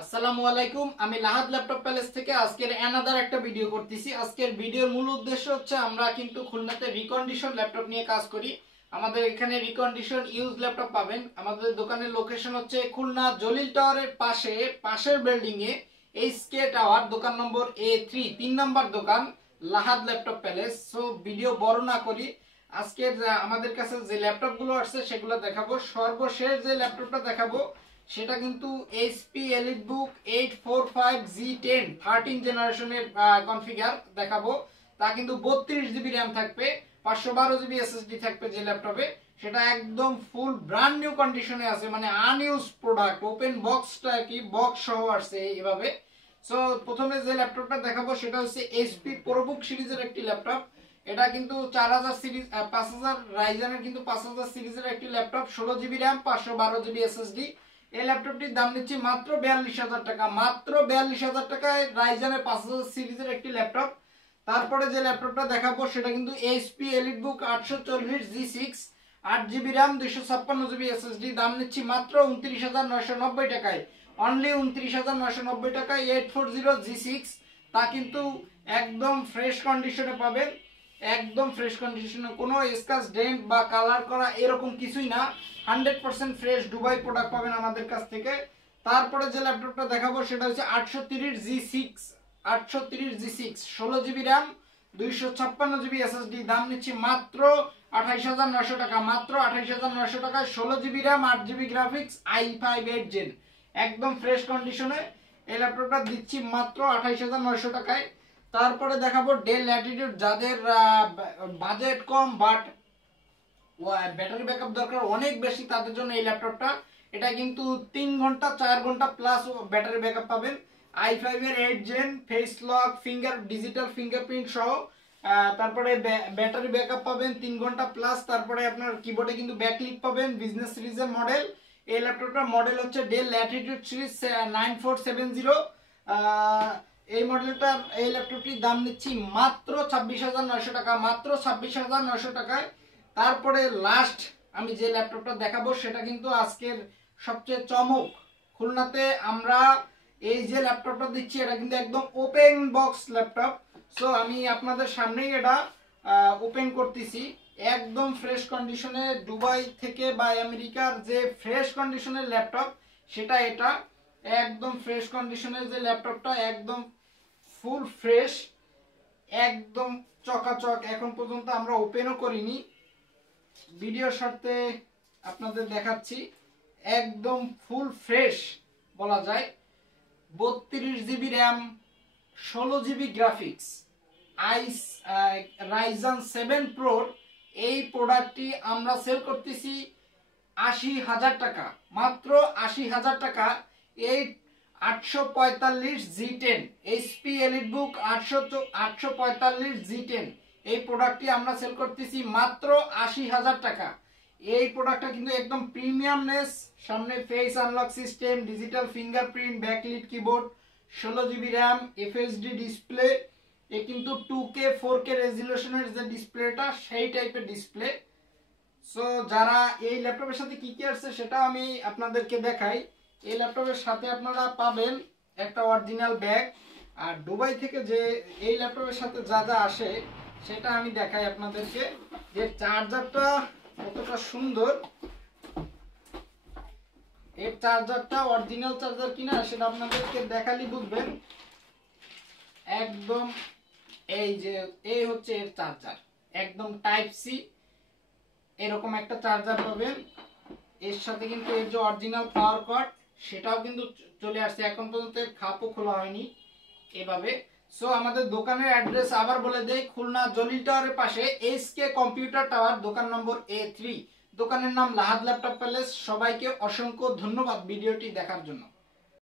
আসসালামু আলাইকুম। আমি লাহাদ ল্যাপটপ প্যালেস থেকে আজকের অ্যানাদার একটা ভিডিও করতেছি। আজকের ভিডিওর মূল উদ্দেশ্য হচ্ছে আমরা কিন্তু খুলনাতে রিকন্ডিশন ল্যাপটপ নিয়ে কাজ করি। আমাদের এখানে রিকন্ডিশন ইউজ ল্যাপটপ পাবেন। আমাদের দোকানের লোকেশন হচ্ছে খুলনা জলিল টাওয়ারের পাশের বিল্ডিং এ এইচকে টাওয়ার, দোকান নম্বর A3, 3 নম্বর দোকান, লাহাদ ল্যাপটপ প্যালেস। সো ভিডিও বড় না করি, আজকের আমাদের কাছে যে ল্যাপটপগুলো আসছে সেগুলো দেখাবো। সর্বশেষ যে ল্যাপটপটা দেখাবো সেটা কিন্তু HP EliteBook 845G10 13 জেনারেশনের কনফিগার দেখাবো। তা কিন্তু 32GB র্যাম থাকবে, 512GB SSD থাকবে যে ল্যাপটপে। সেটা একদম ফুল ব্র্যান্ড নিউ কন্ডিশনে আছে, মানে আনইউজ প্রোডাক্ট, ওপেন বক্সটা কি বক্স সহ আসছে এইভাবে। সো প্রথমে যে ল্যাপটপটা দেখাবো সেটা হচ্ছে HP ProBook সিরিজের একটি ল্যাপটপ। এটা কিন্তু 4000 সিরিজ 5000 রাইজেনের কিন্তু 5000 সিরিজের একটি laptop, 16GB RAM, 512GB SSD। এই ল্যাপটপটির দাম নিচ্ছি মাত্র 42000 টাকা, মাত্র 42000 টাকায় রাইজেনের 5000 সিরিজের একটি ল্যাপটপ। তারপরে যে ল্যাপটপটা দেখাবো সেটা কিন্তু HP EliteBook 840G6, 8GB RAM, 256GB SSD। দাম নিচ্ছি মাত্র 29990 টাকায়, অনলি 29990 টাকায় 840G6। তা কিন্তু একদম ফ্রেশ কন্ডিশনে পাবেন, একদম ফ্রেশ কন্ডিশনে, কোনো স্ক্র্যাচ ডেন্ট বা কালার করা এরকম কিছুই না। 100% ফ্রেশ দুবাই প্রোডাক্ট পাবেন আমাদের কাছ থেকে। তারপরে যে ল্যাপটপটা দেখাবো সেটা হচ্ছে 830G6, 16GB RAM, 256GB SSD। দাম নিচ্ছি মাত্র 28900 টাকা, মাত্র 28900 টাকায় 16GB RAM, 8GB graphics, i5 8 gen, একদম ফ্রেশ কন্ডিশনে এই ল্যাপটপটা দিচ্ছি মাত্র 28900 টাকায়। তারপরে দেখাবো ডেল ল্যাটিটিউড, যাদের বাজেট কম বাট ব্যাটারি ব্যাকআপ দরকার অনেক বেশি, তাদের জন্য এই ল্যাপটপটা। এটা কিন্তু 3 ঘন্টা 4 ঘন্টা প্লাস ব্যাটারি ব্যাকআপ পাবেন। i5 এর 8 gen, face lock, digital fingerprint সহ। তারপরে ব্যাটারি ব্যাকআপ পাবেন 3 ঘন্টা প্লাস। তারপরে আপনার কিবোর্ডে কিন্তু ব্যাকলিট পাবেন, বিজনেস সিরিজের মডেল। এই ল্যাপটপটার মডেল হচ্ছে ডেল ল্যাটিটিউড সিরিজ 9470। এই মডেলটার এই ল্যাপটপটির দাম নিচ্ছি মাত্র 26900 টাকা, মাত্র 26900 টাকায়। তারপরে লাস্ট আমি যে ল্যাপটপটা দেখাবো সেটা কিন্তু আজকের সবচেয়ে চমক। খুলনাতে আমরা এই যে ল্যাপটপটা দিচ্ছি এটা কিন্তু একদম ওপেন বক্স ল্যাপটপ। সো আমি আপনাদের সামনেই এটা ওপেন করতেছি, একদম ফ্রেশ কন্ডিশনে। দুবাই থেকে বা আমেরিকার যে ফ্রেশ কন্ডিশনের ল্যাপটপ সেটা এটা, একদম ফ্রেশ কন্ডিশনের যে ল্যাপটপটা, একদম ফুল ফ্রেশ, একদম চকাচক। এখন পর্যন্ত আমরা ওপেনও করিনি, ভিডিওর সাথে আপনাদের দেখাচ্ছি, একদম ফুল ফ্রেশ বলা যায়। 32GB RAM, 16GB graphics, Ryzen 7 প্রোর এই প্রোডাক্টটি আমরা সেল করতেছি 80000 টাকা, মাত্র 80000 টাকা। এই 845G10 HP EliteBook 845G10 এই প্রোডাক্টটি আমরা সেল করতেছি মাত্র 80000 টাকা। এই প্রোডাক্টটা কিন্তু একদম প্রিমিয়ামনেস, সামনে face unlock system, digital fingerprint, backlit keyboard, 16GB RAM, FHD display. এ কিন্তু 2K 4K রেজুলেশনের যে ডিসপ্লেটা সেই টাইপের ডিসপ্লে। সো যারা এই ল্যাপটপের সাথে কি কি আসছে সেটা আমি আপনাদেরকে দেখাই। এই ল্যাপটপের সাথে আপনারা পাবেন একটা অরিজিনাল ব্যাগ। আর দুবাই থেকে যে এই ল্যাপটপের সাথে যা যা আসে সেটা আমি দেখাই আপনাদেরকে। যে চার্জারটা কতটা সুন্দর, এর চার্জারটা অরিজিনাল চার্জার কিনা সেটা আপনাদেরকে দেখালি বুঝবেন। একদম এই যে এই হচ্ছে এর চার্জার, একদম টাইপ সি এরকম একটা চার্জার পাবেন। এর সাথে কিন্তু এর যে অরিজিনাল পাওয়ার কর্ড সেটাও কিন্তু চলে আসছে, এখন পর্যন্ত এর খাপও খোলা হয়নি এভাবে। সো আমাদের দোকানের অ্যাড্রেস আবার বলে দেই, খুলনা জলিল টাওয়ারের পাশে SK কম্পিউটার টাওয়ার, দোকান নম্বর A3, দোকানের নাম লাহাদ ল্যাপটপ প্যালেস। সবাইকে অসংখ্য ধন্যবাদ ভিডিওটি দেখার জন্য।